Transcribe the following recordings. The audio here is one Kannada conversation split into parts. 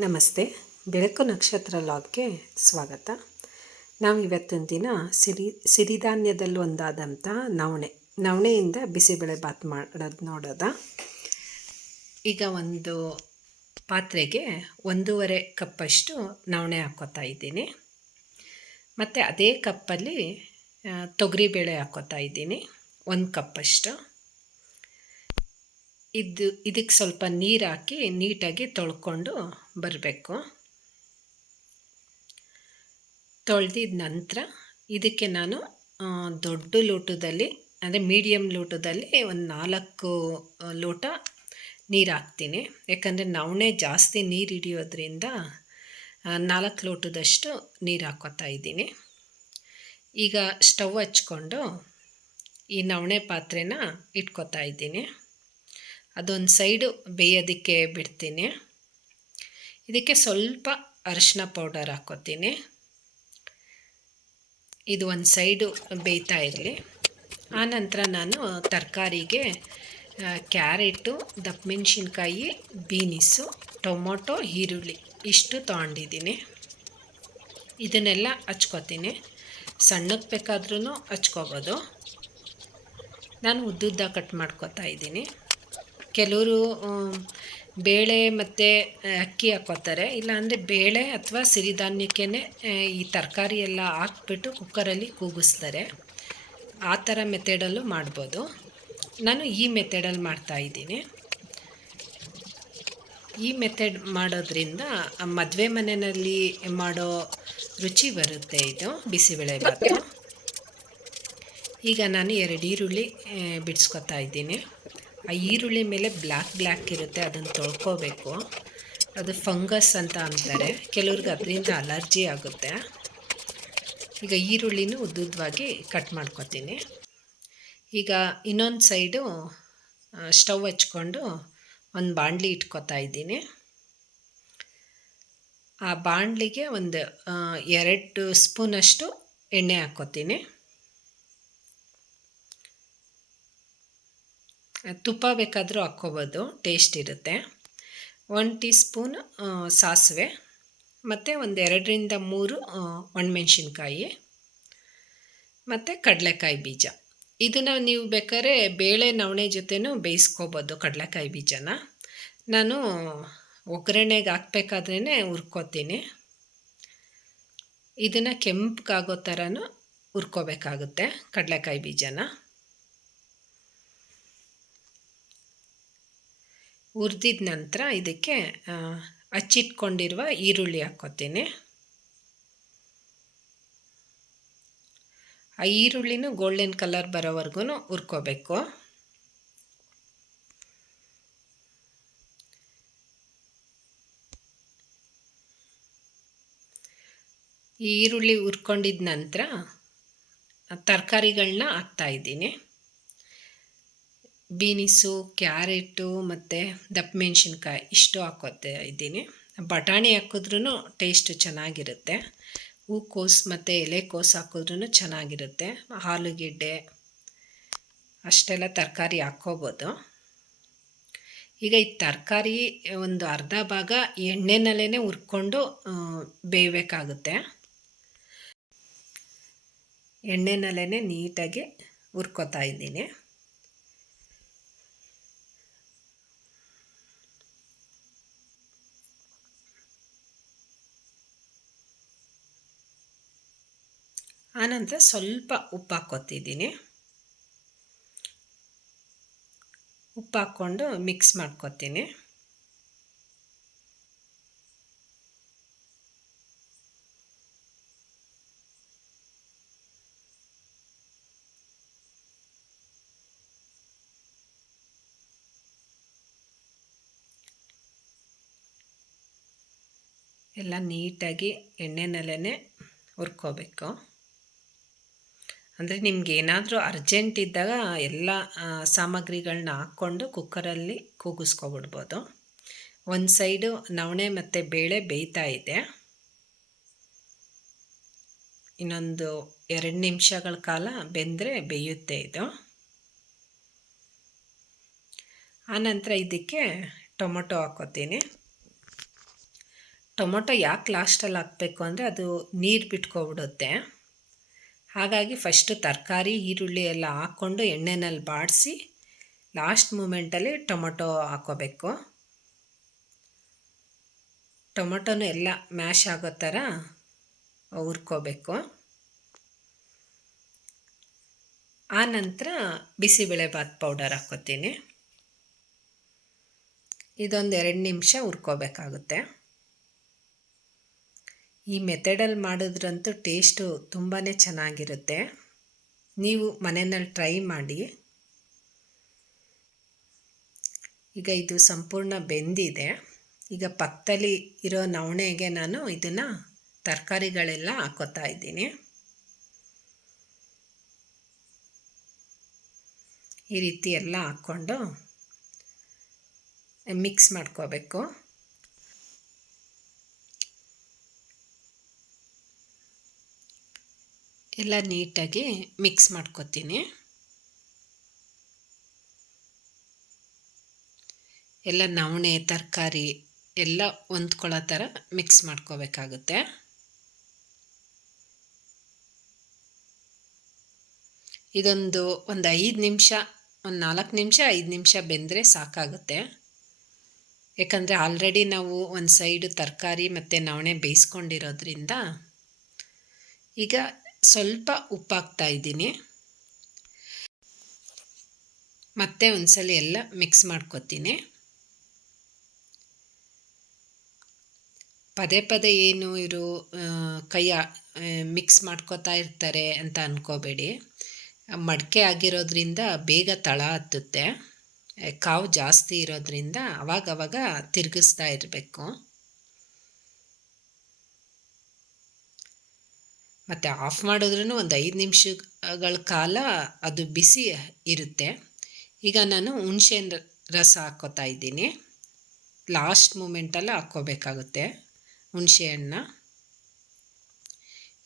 ನಮಸ್ತೆ. ಬೆಳಕು ನಕ್ಷತ್ರ ಲಾಗ್ಗೆ ಸ್ವಾಗತ. ನಾವು ಇವತ್ತಿನ ದಿನ ಸಿರಿ, ಸಿರಿಧಾನ್ಯದಲ್ಲಿ ಒಂದಾದಂಥ ನವಣೆ, ನವಣೆಯಿಂದ ಬಿಸಿಬೇಳೆ ಬಾತ್ ಮಾಡೋದು ನೋಡೋದ. ಈಗ ಒಂದು ಪಾತ್ರೆಗೆ ಒಂದೂವರೆ ಕಪ್ಪಷ್ಟು ನವಣೆ ಹಾಕ್ಕೋತಾ ಇದ್ದೀನಿ. ಮತ್ತು ಅದೇ ಕಪ್ಪಲ್ಲಿ ತೊಗರಿಬೇಳೆ ಹಾಕ್ಕೋತಾ ಇದ್ದೀನಿ. ಒಂದು ಕಪ್ಪಷ್ಟು. ಇದು ಇದಕ್ಕೆ ಸ್ವಲ್ಪ ನೀರು ಹಾಕಿ ನೀಟಾಗಿ ತೊಳ್ಕೊಂಡು ಬರಬೇಕು. ತೊಳೆದಿದ ನಂತರ ಇದಕ್ಕೆ ನಾನು ದೊಡ್ಡ ಲೋಟದಲ್ಲಿ, ಅಂದರೆ ಮೀಡಿಯಮ್ ಲೋಟದಲ್ಲಿ ಒಂದು ನಾಲ್ಕು ಲೋಟ ನೀರು ಹಾಕ್ತೀನಿ. ಯಾಕಂದರೆ ನವಣೆ ಜಾಸ್ತಿ ನೀರು ಹಿಡಿಯೋದ್ರಿಂದ ನಾಲ್ಕು ಲೋಟದಷ್ಟು ನೀರು ಹಾಕೋತಾ ಇದ್ದೀನಿ. ಈಗ ಸ್ಟವ್ ಹಚ್ಕೊಂಡು ಈ ನವಣೆ ಪಾತ್ರೆನ ಇಟ್ಕೋತಾ ಇದ್ದೀನಿ. ಅದೊಂದು ಸೈಡು ಬೇಯೋದಕ್ಕೆ ಬಿಡ್ತೀನಿ. ಇದಕ್ಕೆ ಸ್ವಲ್ಪ ಅರಿಶಿನ ಪೌಡರ್ ಹಾಕ್ಕೋತೀನಿ. ಇದು ಒಂದು ಸೈಡು ಬೇಯ್ತಾ ಇರಲಿ. ಆನಂತರ ನಾನು ತರಕಾರಿಗೆ ಕ್ಯಾರೆಟು ದಪ್ಪ ಮೆಣಸಿನ್ಕಾಯಿ ಬೀನಿಸು, ಟೊಮೊಟೊ, ಈರುಳ್ಳಿ ಇಷ್ಟು ತೊಗೊಂಡಿದ್ದೀನಿ. ಇದನ್ನೆಲ್ಲ ಹಚ್ಕೋತೀನಿ. ಸಣ್ಣಕ್ಕೆ ಬೇಕಾದ್ರೂ ಹಚ್ಕೋಬೋದು. ನಾನು ಉದ್ದುದ್ದ ಕಟ್ ಮಾಡ್ಕೋತಾ ಇದ್ದೀನಿ. ಕೆಲವರು ಬೇಳೆ ಮತ್ತು ಅಕ್ಕಿ ಹಾಕ್ಕೋತಾರೆ ಇಲ್ಲಾಂದರೆ ಬೇಳೆ ಅಥವಾ ಸಿರಿಧಾನ್ಯಕ್ಕೇ ಈ ತರಕಾರಿ ಎಲ್ಲ ಹಾಕ್ಬಿಟ್ಟು ಕುಕ್ಕರಲ್ಲಿ ಕೂಗಿಸ್ತಾರೆ. ಆ ಥರ ಮೆಥಡಲ್ಲೂ ಮಾಡ್ಬೋದು. ನಾನು ಈ ಮೆಥಡಲ್ಲಿ ಮಾಡ್ತಾಯಿದ್ದೀನಿ ಈ ಮೆಥಡ್ ಮಾಡೋದ್ರಿಂದ ಮದುವೆ ಮನೆಯಲ್ಲಿ ಮಾಡೋ ರುಚಿ ಬರುತ್ತೆ ಇದು ಬಿಸಿಬೇಳೆಬಾತು ಈಗ ನಾನು ಎರಡು ಈರುಳ್ಳಿ ಬಿಡಿಸ್ಕೊತಾ ಇದ್ದೀನಿ. ಆ ಈರುಳ್ಳಿ ಮೇಲೆ ಬ್ಲ್ಯಾಕ್ ಬ್ಲ್ಯಾಕ್ ಇರುತ್ತೆ, ಅದನ್ನು ತೊಳ್ಕೋಬೇಕು. ಅದು ಫಂಗಸ್ ಅಂತ ಅಂತಾರೆ. ಕೆಲವ್ರಿಗೆ ಅದರಿಂದ ಅಲರ್ಜಿ ಆಗುತ್ತೆ. ಈಗ ಈರುಳ್ಳಿನೂ ಉದ್ದುದ್ದವಾಗಿ ಕಟ್ ಮಾಡ್ಕೊತೀನಿ. ಈಗ ಇನ್ನೊಂದು ಸೈಡು ಸ್ಟವ್ ಹಚ್ಕೊಂಡು ಒಂದು ಬಾಣಲಿ ಇಟ್ಕೊತಾ ಇದ್ದೀನಿ. ಆ ಬಾಣಲಿಗೆ ಒಂದು ಎರಡು ಸ್ಪೂನಷ್ಟು ಎಣ್ಣೆ ಹಾಕ್ಕೋತೀನಿ. ತುಪ್ಪ ಬೇಕಾದರೂ ಹಾಕ್ಕೋಬೋದು ಟೇಸ್ಟ್ ಇರುತ್ತೆ. ಒನ್ ಟೀ ಸ್ಪೂನ್ ಸಾಸಿವೆ, ಮತ್ತು ಒಂದು ಎರಡರಿಂದ ಮೂರು ಒಣಮೆಣ್ಸಿನ್ಕಾಯಿ, ಮತ್ತು ಕಡಲೆಕಾಯಿ ಬೀಜ. ಇದನ್ನು ನೀವು ಬೇಕಾದ್ರೆ ಬೇಳೆ ನವಣೆ ಜೊತೆನೂ ಬೇಯಿಸ್ಕೋಬೋದು ಕಡಲೆಕಾಯಿ ಬೀಜನ. ನಾನು ಒಗ್ಗರಣೆಗೆ ಹಾಕ್ಬೇಕಾದ್ರೇ ಹುರ್ಕೋತೀನಿ. ಇದನ್ನು ಕೆಂಪಗಾಗೋ ಥರನೂ ಹುರ್ಕೋಬೇಕಾಗುತ್ತೆ ಕಡಲೆಕಾಯಿ ಬೀಜನ. ಹುರಿದಿದ ನಂತರ ಇದಕ್ಕೆ ಅಚ್ಚಿಟ್ಕೊಂಡಿರುವ ಹಚ್ಚಿಟ್ಕೊಂಡಿರುವ ಈರುಳ್ಳಿ ಹಾಕ್ಕೋತೀನಿ. ಆ ಈರುಳ್ಳಿನೂ ಗೋಲ್ಡನ್ ಕಲರ್ ಬರೋವರೆಗೂ ಹುರ್ಕೋಬೇಕು. ಈರುಳ್ಳಿ ಹುರ್ಕೊಂಡಿದ ನಂತರ ತರಕಾರಿಗಳನ್ನ ಹಾಕ್ತಾಯಿದ್ದೀನಿ ಬೀನಿಸು, ಕ್ಯಾರೆಟು ಮತ್ತು ದಪ್ಪ ಮೆಣಸಿನ್ಕಾಯಿ ಇಷ್ಟು ಹಾಕೋತಾ ಇದ್ದೀನಿ. ಬಟಾಣಿ ಹಾಕಿದ್ರೂ ಟೇಸ್ಟ್ ಚೆನ್ನಾಗಿರುತ್ತೆ. ಹೂಕೋಸು ಮತ್ತು ಎಲೆಕೋಸು ಹಾಕಿದ್ರೂ ಚೆನ್ನಾಗಿರುತ್ತೆ. ಆಲೂಗೆಡ್ಡೆ, ಅಷ್ಟೆಲ್ಲ ತರಕಾರಿ ಹಾಕ್ಕೋಬೋದು. ಈಗ ಈ ತರಕಾರಿ ಒಂದು ಅರ್ಧ ಭಾಗ ಎಣ್ಣೆನಲ್ಲೇ ಹುರ್ಕೊಂಡು ಬೇಯಬೇಕಾಗುತ್ತೆ. ಎಣ್ಣೆನಲ್ಲೇ ನೀಟಾಗಿ ಹುರ್ಕೋತಾ ಇದ್ದೀನಿ. ಆನಂತರ ಸ್ವಲ್ಪ ಉಪ್ಪು ಹಾಕ್ಕೊತಿದ್ದೀನಿ. ಉಪ್ಪು ಹಾಕ್ಕೊಂಡು ಮಿಕ್ಸ್ ಮಾಡ್ಕೊತೀನಿ. ಎಲ್ಲ ನೀಟಾಗಿ ಎಣ್ಣೆನಲ್ಲೇ ಹುರ್ಕೋಬೇಕು. ಅಂದರೆ ನಿಮ್ಗೆ ಏನಾದರೂ ಅರ್ಜೆಂಟ್ ಇದ್ದಾಗ ಎಲ್ಲ ಸಾಮಗ್ರಿಗಳನ್ನ ಹಾಕ್ಕೊಂಡು ಕುಕ್ಕರಲ್ಲಿ ಕೂಗಿಸ್ಕೊಬಿಡ್ಬೋದು. ಒಂದು ಸೈಡು ನವಣೆ ಮತ್ತು ಬೇಳೆ ಬೇಯ್ತಾ ಇದೆ. ಇನ್ನೊಂದು ಎರಡು ನಿಮಿಷಗಳ ಕಾಲ ಬೆಂದರೆ ಬೇಯುತ್ತೆ ಇದು. ಆನಂತರ ಇದಕ್ಕೆ ಟೊಮೊಟೊ ಹಾಕೋತೀನಿ. ಟೊಮೊಟೊ ಯಾಕೆ ಲಾಸ್ಟಲ್ಲಿ ಹಾಕಬೇಕು ಅಂದರೆ ಅದು ನೀರು ಬಿಟ್ಕೊಬಿಡುತ್ತೆ. ಹಾಗಾಗಿ ಫಸ್ಟು ತರಕಾರಿ, ಈರುಳ್ಳಿ ಎಲ್ಲ ಹಾಕ್ಕೊಂಡು ಎಣ್ಣೆನಲ್ಲಿ ಬಾಡಿಸಿ ಲಾಸ್ಟ್ ಮೂಮೆಂಟಲ್ಲಿ ಟೊಮೊಟೊ ಹಾಕೋಬೇಕು ಟೊಮೊಟೊನು ಎಲ್ಲ ಮ್ಯಾಶ್ ಆಗೋ ಥರ ಹುರ್ಕೋಬೇಕು. ಆ ನಂತರ ಬಿಸಿಬೇಳೆಭಾತ್ ಪೌಡರ್ ಹಾಕೋತೀನಿ ಇದೊಂದು ಎರಡು ನಿಮಿಷ ಹುರ್ಕೋಬೇಕಾಗುತ್ತೆ. ಈ ಮೆಥಡಲ್ಲಿ ಮಾಡಿದ್ರಂತೂ ಟೇಸ್ಟು ತುಂಬಾ ಚೆನ್ನಾಗಿರುತ್ತೆ. ನೀವು ಮನೆಯಲ್ಲಿ ಟ್ರೈ ಮಾಡಿ. ಈಗ ಇದು ಸಂಪೂರ್ಣ ಬೆಂದಿದೆ. ಈಗ ಪಕ್ಕದಲ್ಲಿ ಇರೋ ನವಣೆಗೆ ನಾನು ಇದನ್ನು ತರಕಾರಿಗಳೆಲ್ಲ ಹಾಕೋತಾ ಇದ್ದೀನಿ. ಈ ರೀತಿ ಎಲ್ಲ ಹಾಕ್ಕೊಂಡು ಮಿಕ್ಸ್ ಮಾಡ್ಕೋಬೇಕು. ಎಲ್ಲ ನೀಟಾಗಿ ಮಿಕ್ಸ್ ಮಾಡ್ಕೊತೀನಿ. ಎಲ್ಲ ನವಣೆ, ತರಕಾರಿ ಎಲ್ಲ ಹೊಂದ್ಕೊಳ್ಳೋ ಥರ ಮಿಕ್ಸ್ ಮಾಡ್ಕೋಬೇಕಾಗುತ್ತೆ. ಇದೊಂದು ಒಂದು ಐದು ನಿಮಿಷ, ಒಂದು ನಾಲ್ಕು ನಿಮಿಷ, ಐದು ನಿಮಿಷ ಬೆಂದರೆ ಸಾಕಾಗುತ್ತೆ. ಯಾಕಂದರೆ ಆಲ್ರೆಡಿ ನಾವು ಒಂದು ಸೈಡು ತರಕಾರಿ ಮತ್ತು ನವಣೆ ಬೇಯಿಸ್ಕೊಂಡಿರೋದ್ರಿಂದ ಈಗ ಸ್ವಲ್ಪ ಉಪ್ಪು ಹಾಕ್ತಾ ಇದ್ದೀನಿ. ಮತ್ತೆ ಒಂದ್ಸಲ ಎಲ್ಲ ಮಿಕ್ಸ್ ಮಾಡ್ಕೊತೀನಿ. ಪದೇ ಪದೇ ಏನು ಇವರು ಕೈಯ ಮಿಕ್ಸ್ ಮಾಡ್ಕೋತಾ ಇರ್ತಾರೆ ಅಂತ ಅಂದ್ಕೋಬೇಡಿ ಮಡಕೆ ಆಗಿರೋದ್ರಿಂದ ಬೇಗ ತಳ ಹತ್ತುತ್ತೆ. ಕಾವು ಜಾಸ್ತಿ ಇರೋದ್ರಿಂದ ಅವಾಗವಾಗ ತಿರುಗಿಸ್ತಾ ಇರಬೇಕು. ಮತ್ತು ಆಫ್ ಮಾಡಿದ್ರೂ ಒಂದು ಐದು ನಿಮಿಷಗಳ ಕಾಲ ಅದು ಬಿಸಿ ಇರುತ್ತೆ. ಈಗ ನಾನು ಹುಣ್ಸೆಹಣ್ಣು ರಸ ಹಾಕ್ಕೋತಾ ಇದ್ದೀನಿ. ಲಾಸ್ಟ್ ಮೂಮೆಂಟಲ್ಲಿ ಹಾಕ್ಕೋಬೇಕಾಗುತ್ತೆ ಹುಣಸೆಹಣ್ಣ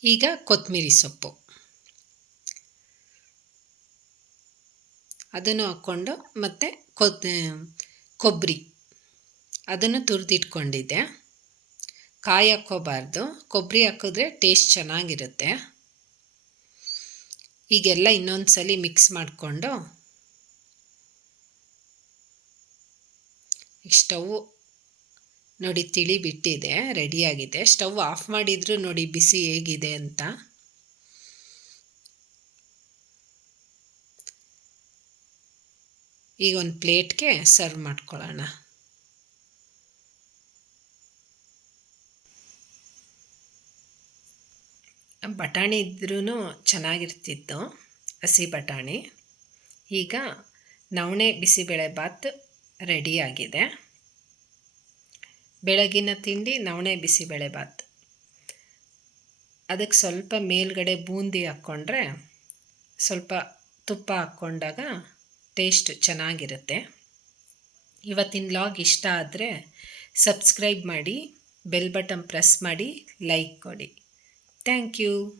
ಈಗ ಕೊತ್ತಂಬರಿ ಸೊಪ್ಪು. ಅದನ್ನು ಹಾಕ್ಕೊಂಡು ಮತ್ತು ಕೊಬ್ಬರಿ. ಅದನ್ನು ತುರಿದಿಟ್ಕೊಂಡಿದ್ದೆ. ಕಾಯಿ ಹಾಕ್ಕೋಬಾರ್ದು. ಕೊಬ್ಬರಿ ಹಾಕಿದ್ರೆ ಟೇಸ್ಟ್ ಚೆನ್ನಾಗಿರುತ್ತೆ. ಈಗೆಲ್ಲ ಇನ್ನೊಂದು ಸಲ ಮಿಕ್ಸ್ ಮಾಡಿಕೊಂಡು ಸ್ಟವ್ ನೋಡಿ ತಿಳಿ ಬಿಟ್ಟಿದೆ ರೆಡಿಯಾಗಿದೆ ಸ್ಟವ್ ಆಫ್ ಮಾಡಿದ್ರು ನೋಡಿ ಬಿಸಿ ಹೇಗಿದೆ ಅಂತ. ಈಗ ಒಂದು ಪ್ಲೇಟ್ಗೆ ಸರ್ವ್ ಮಾಡ್ಕೊಳ್ಳೋಣ. ಬಟಾಣಿ ಇದ್ರೂ ಚೆನ್ನಾಗಿರ್ತಿತ್ತು, ಹಸಿ ಬಟಾಣಿ. ಈಗ ನವಣೆ ಬಿಸಿಬೇಳೆ ಬಾತ್ ರೆಡಿಯಾಗಿದೆ ಬೆಳಗಿನ ತಿಂಡಿ ನವಣೆ ಬಿಸಿಬೇಳೆ ಬಾತ್. ಅದಕ್ಕೆ ಸ್ವಲ್ಪ ಮೇಲ್ಗಡೆ ಬೂಂದಿ ಹಾಕ್ಕೊಂಡ್ರೆ ಸ್ವಲ್ಪ ತುಪ್ಪ ಹಾಕ್ಕೊಂಡಾಗ ಟೇಸ್ಟ್ ಚೆನ್ನಾಗಿರುತ್ತೆ. ಇವತ್ತಿನ ಲಾಗ್ ಇಷ್ಟ ಆದರೆ ಸಬ್ಸ್ಕ್ರೈಬ್ ಮಾಡಿ ಬೆಲ್ ಬಟನ್ ಪ್ರೆಸ್ ಮಾಡಿ ಲೈಕ್ ಕೊಡಿ. Thank you.